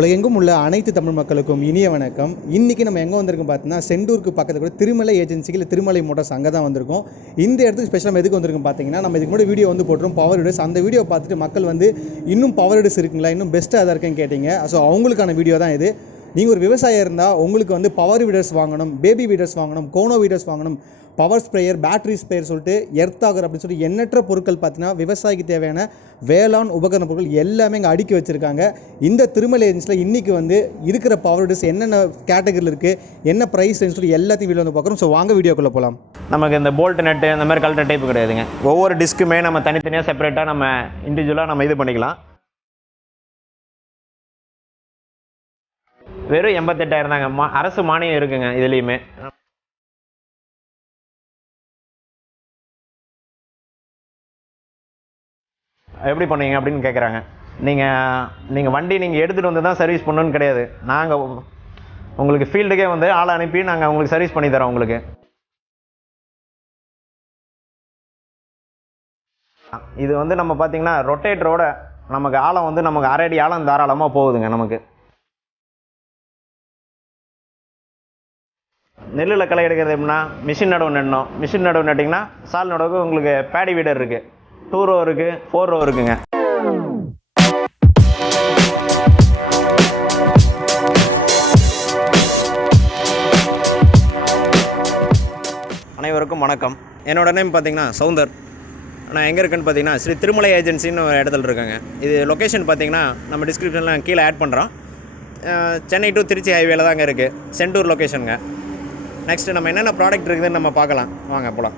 உலகெங்கும் உள்ள அனைத்து தமிழ் மக்களுக்கும் இனிய வணக்கம். இன்றைக்கி நம்ம எங்கே வந்திருக்கோம் பார்த்தீங்கன்னா, செண்டூருக்கு பக்கத்தில் கூட திருமலை ஏஜென்சிக்கு திருமலை மோட்டார்ஸ் அங்கே தான் வந்திருக்கோம். இந்த இடத்துக்கு ஸ்பெஷலாக எதுக்கு வந்திருக்கோம் பார்த்தீங்கன்னா, நம்ம இதுக்கு முன்னாடி வீடியோ வந்து போட்டுரும் பவர் விடர்ஸ். அந்த வீடியோ பார்த்துட்டு மக்கள் வந்து இன்னும் பவர் விடர்ஸ் இருக்குங்களா, இன்னும் பெஸ்ட்டாக எதாக இருக்குன்னு கேட்டிங்க. ஸோ அவங்களுக்கான வீடியோ தான் இது. நீங்கள் ஒரு விவசாயம் இருந்தால் உங்களுக்கு வந்து பவர் வீடர்ஸ் வாங்கணும், பேபி வீடர்ஸ் வாங்கணும், கோனோ வீடர்ஸ் வாங்கணும், பவர் ஸ்ப்ரேயர், பேட்டரி ஸ்ப்ரேயர் சொல்லிட்டு எர்த்தாகர் அப்படின்னு சொல்லிட்டு எண்ணற்ற பொருட்கள் பார்த்தீங்கன்னா விவசாயிக்கு தேவையான வேளாண் உபகரண பொருட்கள் எல்லாமே இங்கே அடுக்கி வச்சுருக்காங்க. இந்த திருமலை ஏஜென்சியில் இன்றைக்கி வந்து இருக்கிற பவர் வீடர்ஸ் என்னென்ன கேட்டகரியில் இருக்குது, என்ன ப்ரைஸ்ன்னு சொல்லி எல்லாத்தையும் வீடியோ வந்து பார்க்குறோம். ஸோ வாங்க வீடியோக்குள்ளே போகலாம். நமக்கு இந்த போல்ட் நட்டு இந்த மாதிரி கல்ட்டர் டைப்பு கிடையாதுங்க. ஒவ்வொரு டிஸ்க்குமே நம்ம தனித்தனியாக செப்பரேட்டாக நம்ம இண்டிவிஜுவலாக நம்ம இது பண்ணிக்கலாம். வெறும் 88,000 தாங்க. அரசு மானியம் இருக்குங்க இதுலேயுமே. எப்படி பண்ணுவீங்க அப்படின்னு கேட்குறாங்க. நீங்கள் வண்டி எடுத்துகிட்டு வந்து தான் சர்வீஸ் பண்ணணுன்னு கிடையாது. நாங்கள் உங்களுக்கு ஃபீல்டுக்கே வந்து ஆளை அனுப்பி நாங்கள் உங்களுக்கு சர்வீஸ் பண்ணி தரோம். உங்களுக்கு இது வந்து நம்ம பார்த்தீங்கன்னா ரொட்டேட்டரோட நமக்கு ஆழம் வந்து நமக்கு 1/2 அடி ஆழம் தாராளமாக போகுதுங்க. நமக்கு நெல்லில் களை எடுக்கிறது எப்படின்னா, மிஷின் நடவு நடணும். மிஷின் நடவு நட்டிங்கன்னா சால் நடவுக்கு உங்களுக்கு பேடி வீடர் இருக்குது, 2 ரோ இருக்குது, 4 ரோ இருக்குங்க. அனைவருக்கும் வணக்கம். என்னோட நேம் பார்த்தீங்கன்னா சௌந்தர். நான் எங்கே இருக்குன்னு பார்த்தீங்கன்னா ஸ்ரீ திருமலை ஏஜென்சின்னு ஒரு இடத்துல இருக்காங்க. இது லொக்கேஷன் பார்த்தீங்கன்னா நம்ம டிஸ்கிரிப்ஷனில் கீழே ஆட் பண்ணுறோம். சென்னை டு திருச்சி ஹைவேல தாங்க இருக்குது. செண்டூர் லொக்கேஷனுங்க. நெக்ஸ்ட்டு நம்ம என்னென்ன ப்ராடக்ட் இருக்குதுன்னு நம்ம பார்க்கலாம். வாங்க போகலாம்.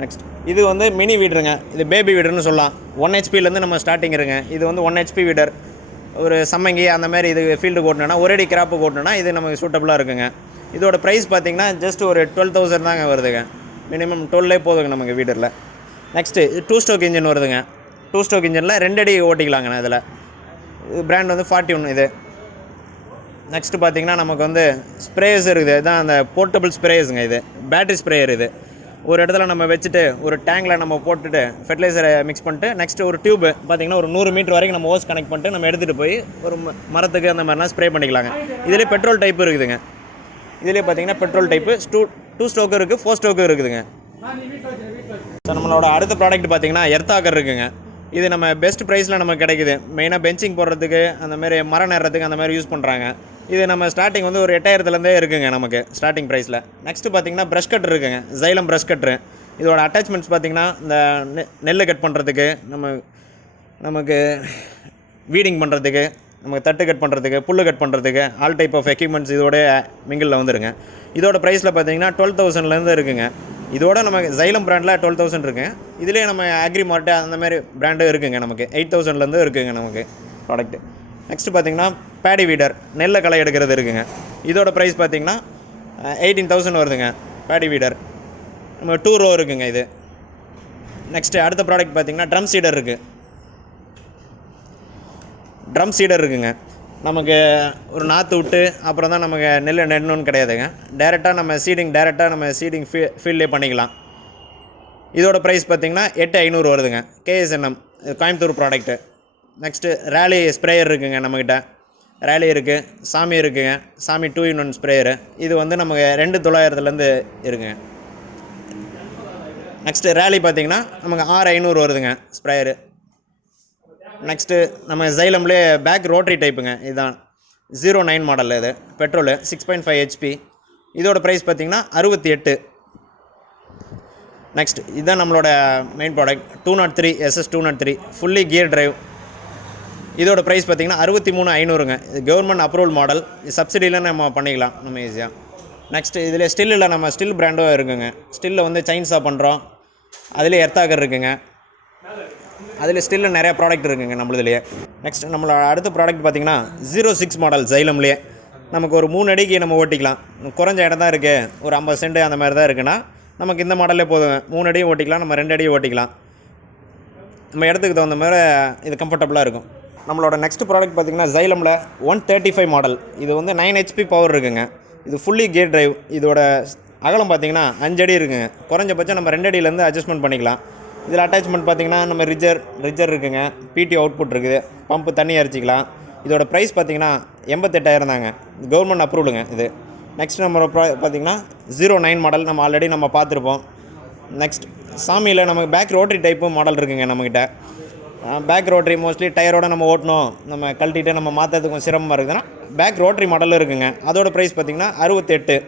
நெக்ஸ்ட் இது வந்து மினி வீடருங்க. இது பேபி வீடர்னு சொல்லலாம். 1 ஹெச்பிலேருந்து நம்ம ஸ்டார்டிங் இருங்க. இது வந்து 1 ஹெச்பி வீடர். ஒரு சம்மங்கி அந்த மாதிரி இது ஃபீல்டு ஓட்டணுன்னா, ஒரே அடி கிராப்பு ஓட்டணுன்னா இது நமக்கு சூட்டபுளாக இருக்குங்க. இதோட ப்ரைஸ் பார்த்திங்கன்னா ஜஸ்ட் ஒரு 12,000 தாங்க வருதுங்க. மினிமம் 12 போதுங்க நமக்கு வீடரில். நெக்ஸ்ட்டு 2 ஸ்ட்ரோக் இன்ஜின் வருதுங்க. 2 ஸ்ட்ரோக் இன்ஜினில் 2 அடி ஓட்டிக்கலாங்கண்ணா. இதில் இது பிராண்ட் வந்து 41 இது. நெக்ஸ்ட்டு பார்த்திங்கன்னா நமக்கு வந்து ஸ்ப்ரேயர்ஸ் இருக்குது. இதுதான் அந்த போர்ட்டபிள் ஸ்ப்ரேயர்ஸுங்க. இது பேட்டரி ஸ்ப்ரேயர். இது ஒரு இடத்துல நம்ம வச்சுட்டு ஒரு டேங்கில் நம்ம போட்டுட்டு ஃபெர்டிலைசரை மிக்ஸ் பண்ணிட்டு நெக்ஸ்ட்டு ஒரு டியூப் பார்த்திங்கன்னா ஒரு 100 மீட்டர் வரைக்கும் நம்ம ஹோஸ் கனெக்ட் பண்ணிட்டு நம்ம எடுத்துகிட்டு போய் ஒரு மரத்துக்கு அந்த மாதிரிலாம் ஸ்ப்ரே பண்ணிக்கலாங்க. இதிலே பெட்ரோல் டைப்பு இருக்குதுங்க. இதிலே பார்த்திங்கன்னா பெட்ரோல் டைப்பு 2 ஸ்ட்ரோக்கும் இருக்குது, 4 ஸ்ட்ரோக்கும் இருக்குதுங்க. ஸோ நம்மளோட அடுத்த ப்ராடக்ட் பார்த்திங்கன்னா எர்த்தாகர் இருக்குங்க. இது நம்ம பெஸ்ட் ப்ரைஸில் நமக்கு கிடைக்குது. மெயினாக பெஞ்சிங் போடுறதுக்கு அந்தமாரி மரம் நேரத்துக்கு அந்த மாதிரி யூஸ் பண்ணுறாங்க. இது நம்ம ஸ்டார்டிங் வந்து ஒரு 8,000லேருந்தே இருக்குங்க நமக்கு ஸ்டார்டிங் ப்ரைஸில். நெக்ஸ்ட்டு பார்த்திங்கன்னா ப்ரஷ் கட்டர் இருக்குங்க. Xylem brush cutter. இதோட அட்டாச்மெண்ட்ஸ் பார்த்திங்கன்னா இந்த நெல் கட் பண்ணுறதுக்கு, நமக்கு வீடிங் பண்ணுறதுக்கு, நமக்கு தட்டு கட் பண்ணுறதுக்கு, புல்லு கட் பண்ணுறதுக்கு ஆல் டைப் ஆஃப் எக்யூப்மெண்ட்ஸ் இதோட மிங்கிளில் வந்துருங்க. இதோட ப்ரைஸில் பார்த்திங்கன்னா 12,000லேருந்து இருக்குங்க. இதோட நமக்கு ஜைலம் பிராண்டில் 12,000 இருக்குங்க. இதிலே நம்ம அக்ரி மார்ட்டு அந்த மாதிரி பிராண்டும் இருக்குங்க. நமக்கு 8,000லேருந்து இருக்குங்க நமக்கு ப்ராடக்ட்டு. நெக்ஸ்ட்டு பார்த்திங்கன்னா பேடி வீடர், நெல்லை களை எடுக்கிறது இருக்குங்க. இதோட ப்ரைஸ் பார்த்திங்கன்னா 18,000 வருதுங்க. பேடி வீடர் நம்ம 2 ரோ இருக்குங்க இது. நெக்ஸ்ட்டு அடுத்த ப்ராடக்ட் பார்த்திங்கன்னா ட்ரம் சீடர் இருக்குது. ட்ரம் சீடர் இருக்குங்க. நமக்கு ஒரு நாற்று விட்டு அப்புறம் தான் நமக்கு நெல் நடணுன்னு கிடையாதுங்க. டேரெக்டாக நம்ம சீடிங் ஃபீல்ட்லேயே பண்ணிக்கலாம். இதோட ப்ரைஸ் பார்த்திங்கன்னா 8,500 வருதுங்க. KSNM Coimbatore product. Next rally sprayer இருக்குங்க நம்மக்கிட்ட. ரேலி இருக்குது, சாமி இருக்குங்க. சாமி 2-in-1 ஸ்ப்ரேயரு. இது வந்து நமக்கு 2,900லேருந்து இருக்குங்க. நெக்ஸ்ட்டு ரேலி பார்த்திங்கன்னா நமக்கு 6,500 வருதுங்க ஸ்ப்ரேயரு. நெக்ஸ்ட்டு நம்ம ஜைலம்லேயே பேக் ரோட்ரி டைப்புங்க. இதுதான் 09 மாடல். இது பெட்ரோலு 6.5 HP. இதோட ப்ரைஸ் பார்த்திங்கன்னா 68. நெக்ஸ்ட் இதுதான் நம்மளோட main product 203 SS 203 fully gear drive. இதோட ப்ரைஸ் பார்த்திங்கன்னா 63,500ங்க. இது கவர்மெண்ட் அப்ரூவல் மாடல். சப்சிடியில் நம்ம பண்ணிக்கலாம் நம்ம ஈஸியாக. நெக்ஸ்ட்டு இதில் ஸ்டில்லில் நம்ம ஸ்டில் பிராண்டும் இருக்குங்க. ஸ்டில்லில் வந்து சைன்ஸாக பண்ணுறோம். அதிலே எர்த்தாகர் இருக்குங்க. அதில் ஸ்டில்லில் நிறையா ப்ராடக்ட் இருக்குங்க நம்மளதுலேயே. நெக்ஸ்ட் நம்மளோட அடுத்த ப்ராடக்ட் பார்த்திங்கன்னா 06 மாடல் ஜைலம்லேயே. நமக்கு ஒரு 3 அடிக்கு நம்ம ஓட்டிக்கலாம். குறைஞ்ச இடம் தான் இருக்குது, ஒரு 50 சென்ட் அந்த மாதிரி தான் இருக்குன்னா நமக்கு இந்த மாடலே போதுங்க. 3 அடியும் ஓட்டிக்கலாம், நம்ம 2 அடியும் ஓட்டிக்கலாம். நம்ம இடத்துக்கு தகுந்த மாதிரி இது கம்ஃபர்டபுளாக இருக்கும். நம்மளோட நெக்ஸ்ட் ப்ராடக்ட் பார்த்திங்கன்னா ஜைலமில் 135 மாடல். இது வந்து 9 HP பவர் இருக்குங்க. இது ஃபுல்லி கியர் டிரைவ். இதோட அகலம் பார்த்திங்கன்னா 5 அடி இருக்குங்க. குறைஞ்சபட்சம் நம்ம 2 அடியிலேருந்து அட்ஜஸ்ட்மெண்ட் பண்ணிக்கலாம். இதில் அட்டாச்மெண்ட் பார்த்திங்கன்னா நம்ம ரிஜர் இருக்குங்க, பிடி அவுட்புட் இருக்குது, பம்பு தண்ணி அரைச்சிக்கலாம். இதோட ப்ரைஸ் பார்த்திங்கன்னா 88,000 தாங்க. கவர்மெண்ட் அப்ரூவ்டுங்க இது. நெக்ஸ்ட் நம்ம பார்த்திங்கன்னா 09 மாடல் நம்ம ஆல்ரெடி நம்ம பார்த்துருப்போம். நெக்ஸ்ட் சாமியில் நமக்கு பேக் ரோட்ரி டைப்பு மாடல் இருக்குங்க நம்மக்கிட்ட. பேக் ரோட்ரி மோஸ்ட்லி டயரோடு நம்ம ஓட்டணும், நம்ம கழட்டிட்டு நம்ம மாற்றுறதுக்கு சிரமமாக இருக்குதுன்னா பேக் ரோட்ரி மாடலும் இருக்குங்க. அதோட ப்ரைஸ் பார்த்திங்கன்னா 68.